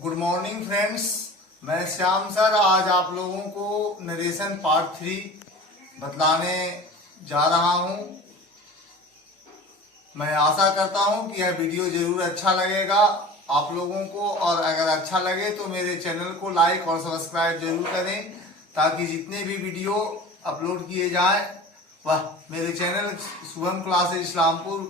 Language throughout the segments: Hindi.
गुड मॉर्निंग फ्रेंड्स, मैं श्याम सर आज आप लोगों को नरेशन पार्ट 3 बतलाने जा रहा हूं। मैं आशा करता हूं कि यह वीडियो जरूर अच्छा लगेगा आप लोगों को, और अगर अच्छा लगे तो मेरे चैनल को लाइक और सब्सक्राइब जरूर करें ताकि जितने भी वीडियो अपलोड किए जाएं वह मेरे चैनल शुभम क्लासेस इस्लामपुर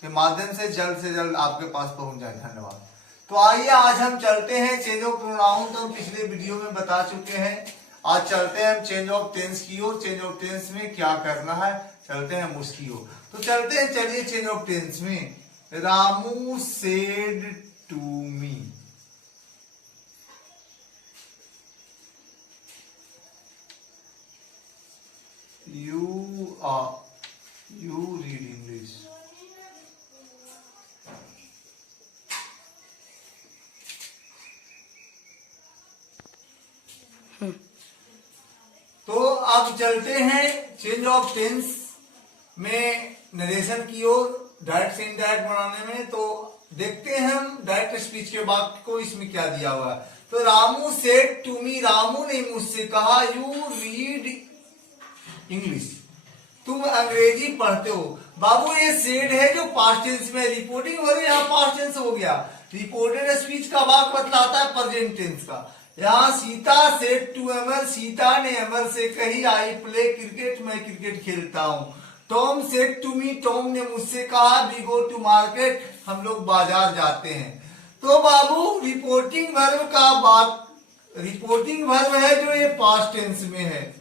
के माध्यम से जल्द आपके पास पहुंच जाए। धन्यवाद। तो आइए आज हम चलते हैं चेंज ऑफ प्रोनाउन। तो हम पिछले वीडियो में बता चुके हैं। आज चलते हैं हम चेंज ऑफ टेंस की ओर। चेंज ऑफ टेंस में क्या करना है, चलते हैं हम उसकी ओर। तो चलते हैं, चलिए चेंज ऑफ टेंस में। Ramu said to me, you read English. तो अब चलते हैं चेंज ऑफ टेंस में नरेशन की ओर, डायरेक्ट से इनडायरेक्ट बनाने में। तो देखते हैं हम डायरेक्ट स्पीच के वाक्य को, इसमें क्या दिया हुआ है। तो Ramu said to me, Ramu ने मुझसे कहा, यू रीड इंग्लिश, तुम अंग्रेजी पढ़ते हो। बाबू ये सेड है जो पास्ट टेंस में, रिपोर्टिंग हो रही है, यहाँ पास्ट टेंस हो गया। रिपोर्टेड स्पीच का वाक्य बतलाता है प्रेजेंट टेंस का। यहाँ सीता सेड टू अमर, सीता ने अमर से कही, आई प्ले क्रिकेट, मैं क्रिकेट खेलता हूँ। Tom said to me, Tom ने मुझसे कहा, वी गो टू मार्केट, हम लोग बाजार जाते हैं। तो बाबू रिपोर्टिंग वर्ब का वाक्य, रिपोर्टिंग वर्ब है जो ये पास्ट टेंस में है,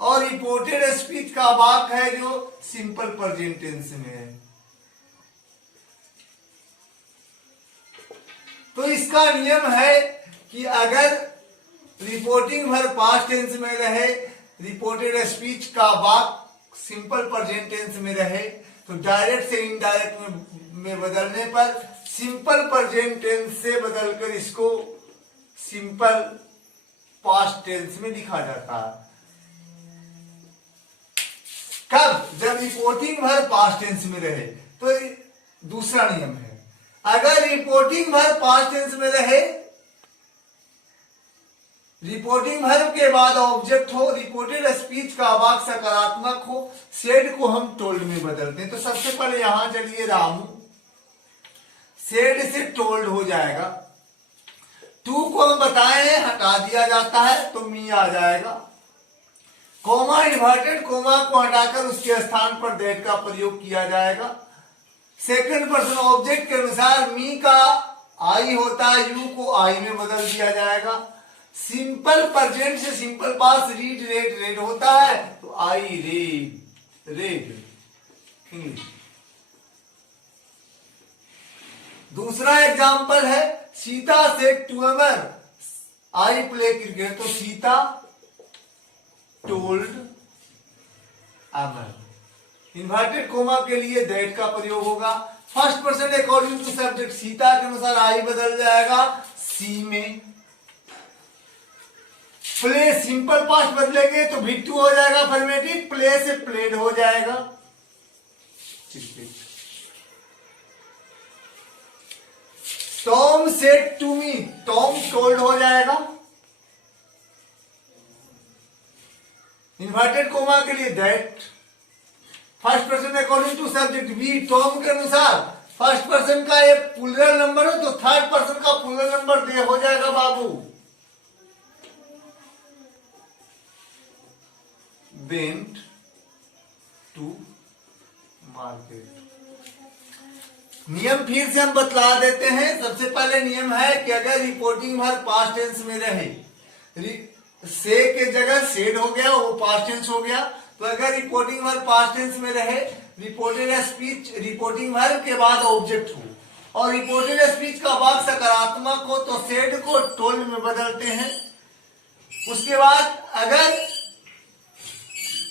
और रिपोर्टेड स्पीच का वाक्य है जो सिंपल प्रेजेंट टेंस में है। तो इसका नियम है कि अगर रिपोर्टिंग वर्ब पास्ट टेंस में रहे, रिपोर्टेड स्पीच का वाक्य सिंपल प्रेजेंट टेंस में रहे, तो डायरेक्ट से इनडायरेक्ट में बदलने पर सिंपल प्रेजेंट टेंस से बदलकर इसको सिंपल पास्ट टेंस में लिखा जाता है। कब? जब रिपोर्टिंग वर्ब पास्ट टेंस में रहे। तो दूसरा नियम है, अगर रिपोर्टिंग वर्ब पास्ट टेंस में रहे, रिपोर्टिंग वर्ब के बाद ऑब्जेक्ट हो, रिपोर्टेड स्पीच का वाक्य सकारात्मक हो, सेड को हम टोल्ड में बदलते हैं। तो सबसे पहले यहां चलिए, रामू सेड से टोल्ड हो जाएगा। टू को हम बताए हटा दिया जाता है तो मी आ जाएगा। कोमा इन्वर्टेड कोमा को हटाकर उसके स्थान पर दैट का प्रयोग किया जाएगा। सेकंड पर्सन ऑब्जेक्ट के अनुसार मी का आई होता है, यू को आई में बदल दिया जाएगा। सिंपल प्रेजेंट से simple past, read read read होता है, तो आई रेड रेड इंग्लिश। दूसरा एग्जांपल है, Sita said to Amar, I play cricket, तो Sita told Amar. Inverted comma के लिए दैट का प्रयोग होगा। First person according to subject, Sita के अनुसार आई बदल जाएगा सी में। प्ले सिंपल पास्ट बदलेंगे तो भी टू हो जाएगा अफर्मेटिव, प्ले से प्लेड हो जाएगा। Tom said to me, Tom told हो जाएगा। इन्वर्टेड कोमा के लिए that. First person according to subject we, Tom के अनुसार फर्स्ट पर्सन का ये प्लूरल नंबर हो तो थर्ड पर्सन का प्लूरल नंबर दे हो जाएगा बाबू। Went to market. नियम फिर से हम बतला देते हैं। सबसे पहले नियम है कि अगर रिपोर्टिंग वर्ब पास्ट टेंस में रहे, से के जगह सेड हो गया, वो पास्ट टेंस हो गया। तो अगर रिपोर्टिंग वर्ब पास्ट टेंस में रहे, रिपोर्टेड स्पीच रिपोर्टिंग वर्ब के बाद ऑब्जेक्ट हो, और रिपोर्टेड स्पीच का वाक्य सकारात्मक हो, तो सेड को टोल्ड में बदलते हैं। उसके बाद अगर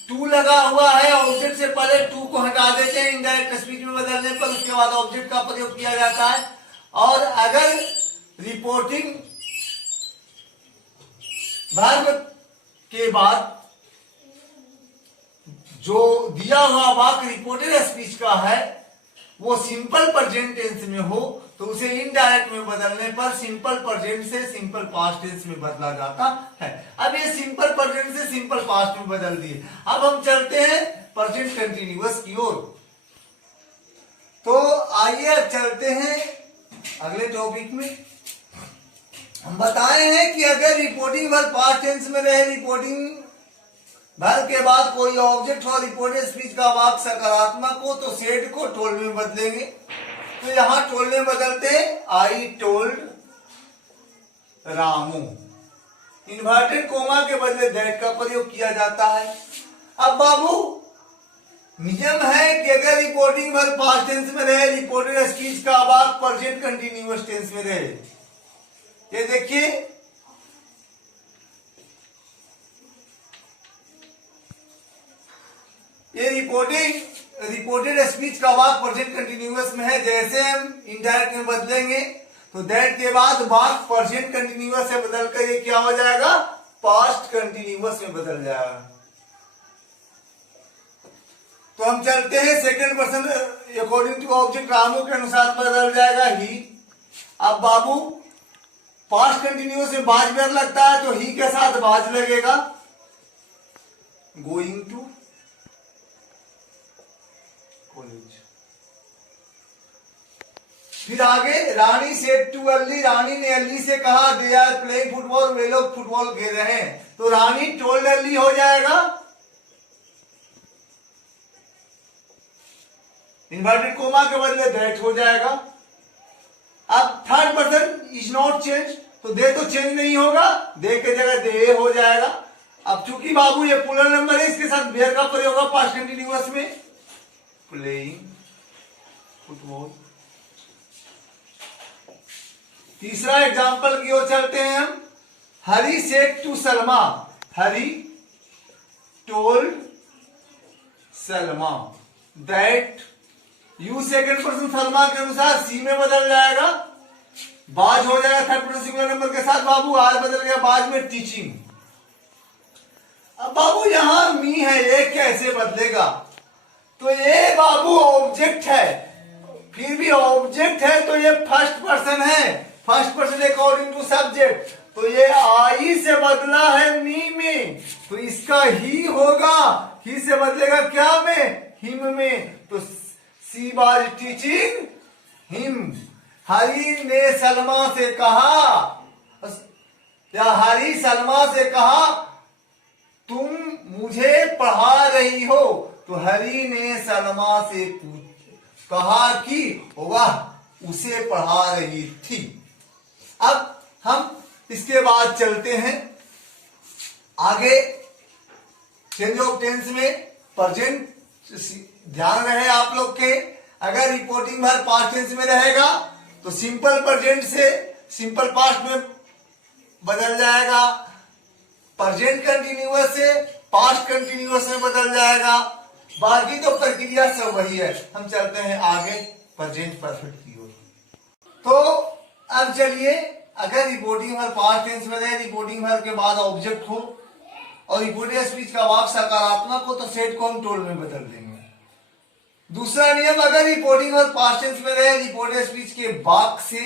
टू लगा हुआ है, ऑब्जेक्ट से पहले टू को हटा देते हैं इनडायरेक्ट स्पीच में बदलने पर, उसके बाद ऑब्जेक्ट का प्रयोग किया जाता है। और अगर रिपोर्टिंग वर्ब के बाद जो दिया हुआ वाक्य रिपोर्टेड स्पीच का है, वो सिंपल प्रेजेंट टेंस में हो तो उसे इनडायरेक्ट में बदलने पर सिंपल प्रेजेंट से सिंपल पास्ट टेंस में बदला जाता है। अब ये सिंपल प्रेजेंट से सिंपल पास्ट में बदल दिए। अब हम चलते हैं प्रेजेंट कंटिन्यूअस की ओर। तो आइए अब चलते हैं अगले टॉपिक में। हम बताए हैं कि अगर रिपोर्टिंग वर्ब पास्ट टेंस में रहे, रिपोर्टिंग वर्ब के बाद कोई ऑब्जेक्ट हो, रिपोर्टेड स्पीच का वाक्य सकारात्मक हो तो सेड को टोल्ड में बदलेंगे। तो यहां टोल्ड में बदलते हैं I told Ramu. Inverted comma के बदले दैट का प्रयोग किया जाता है। अब बाबू नियम है कि अगर रिपोर्टिंग वर्ब पास्ट टेंस में रहे, रिपोर्टेड स्पीच का वाक्य प्रेजेंट कंटिन्यूअस टेंस में रहे। ये देखिए ये रिपोर्टेड स्पीच का वाक्य प्रेजेंट कंटिन्यूअस में है। जैसे हम इनडायरेक्ट में बदलेंगे तो दैट के बाद वाक्य प्रेजेंट कंटिन्यूअस से बदलकर ये क्या हो जाएगा, पास्ट कंटिन्यूअस में बदल जाएगा। तो हम चलते हैं second person according to object Ramu के अनुसार बदल जाएगा ही। अब बाबू पास्ट कंटिन्यूअस में बाज वर्ब लगता है तो ही के साथ बाज लगेगा, गोइंग टू कॉलेज। फिर आगे रानी सेड टू अल्ली, रानी ने अल्ली से कहा दे आर प्लेइंग फुटबॉल, वे लोग फुटबॉल खेल रहे हैं। तो रानी टोल्ड अल्ली हो जाएगा, इन्वर्टेड कोमा के बदले दैट हो जाएगा। अब third person is not change, तो दे तो चेंज नहीं होगा, दे के जगह दे हो जाएगा। अब चूंकि बाबू ये प्लूरल नंबर है, इसके साथ वेयर का प्रयोग होगा पास्ट कंटिन्यूअस में, प्लेइंग फुटबॉल। तीसरा एग्जांपल की ओर चलते हैं हम। Hari said to Salma, Hari told Salma that. You second person Salma के अनुसार सी में बदल जाएगा, बाज हो जाएगा थर्ड पर्सन सिंगुलर नंबर के साथ। बाबू आज बदल गया बाज में टीचिंग। अब बाबू यहां मी है, ये कैसे बदलेगा, तो ये बाबू ऑब्जेक्ट है, फिर भी ऑब्जेक्ट है तो ये फर्स्ट पर्सन है, first person according to subject, तो ये आई से बदला है मी में, तो इसका ही होगा, ही से बदलेगा क्या में, हिम में। तो सी वाज टीचिंग हिम। हरी ने सलमा से कहा, या हरी सलमा से कहा तुम मुझे पढ़ा रही हो, तो हरी ने सलमा से कहा कि वह उसे पढ़ा रही थी। अब हम इसके बाद चलते हैं आगे। चेंज ऑफ टेंस में प्रेजेंट ध्यान रहे आप लोग के, अगर रिपोर्टिंग वर्ब पास्ट टेंस में रहेगा तो सिंपल प्रेजेंट से सिंपल पास्ट में बदल जाएगा, प्रेजेंट कंटिन्यूअस से पास्ट कंटिन्यूअस में बदल जाएगा। बाकी तो प्रक्रिया सब वही है। हम चलते हैं आगे प्रेजेंट परफेक्ट की ओर। तो अब चलिए, अगर रिपोर्टिंग वर्ब पास्ट टेंस में रहे, रिपोर्टिंग वर्ब के बाद ऑब्जेक्ट हो और रिपोर्टेड स्पीच का वाक्य सकारात्मक हो तो सेड को हम टोल्ड में बदल देंगे। दूसरा नियम, अगर रिपोर्टिंग वर्ब पास्ट टेंस में रहे, रिपोर्टेड स्पीच के वाक्य से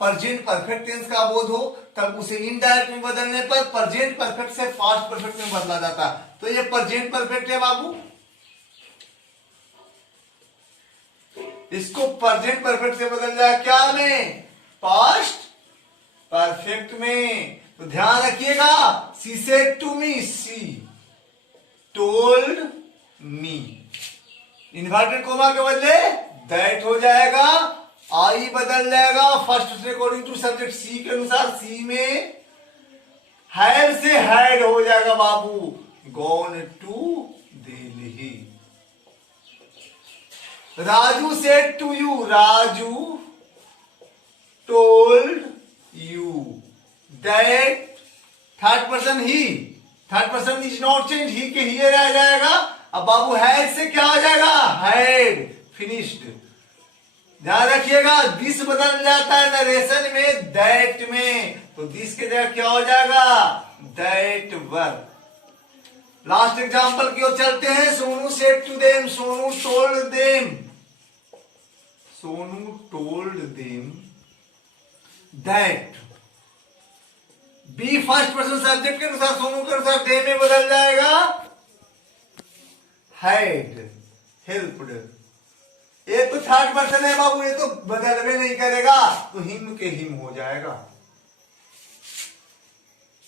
प्रेजेंट परफेक्ट टेंस का बोध हो तब उसे इनडायरेक्ट में बदलने पर प्रेजेंट परफेक्ट से पास्ट परफेक्ट में बदला जाता है। तो ये प्रेजेंट परफेक्ट है बाबू, इसको प्रेजेंट परफेक्ट से बदल जाए क्या में, पास्ट परफेक्ट में। तो ध्यान रखिएगा, she said to me, she told me, inverted comma के बदले दैट हो जाएगा, आई बदल जाएगा first according to subject she के अनुसार, सी में हैव से हैड हो जाएगा Babu, gone to Delhi. Raju said to you, Raju told you that. Third person he, third person is not change, he के ही रह जाएगा। अब बाबू हैड से क्या हो जाएगा, हैड फिनिश्ड। ध्यान रखिएगा, दिस बदल जाता है नरेशन में दैट में, तो दिस के जगह क्या हो जाएगा, दैट वर्ब। लास्ट एग्जांपल की ओर चलते हैं। Sonu said to them, Sonu told them Sonu told them that be first person subject के अनुसार, सोनू के अनुसार दे में बदल जाएगा हैड हेल्प्ड। ये तो थर्ड पर्सन है बाबू, ये तो बदल में नहीं करेगा, तो हिम के हिम हो जाएगा।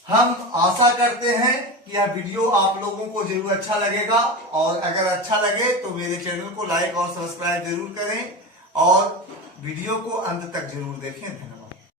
हम आशा करते हैं कि यह वीडियो आप लोगों को जरूर अच्छा लगेगा, और अगर अच्छा लगे तो मेरे चैनल को लाइक और सब्सक्राइब जरूर करें और वीडियो को अंत तक जरूर देखें। धन्यवाद।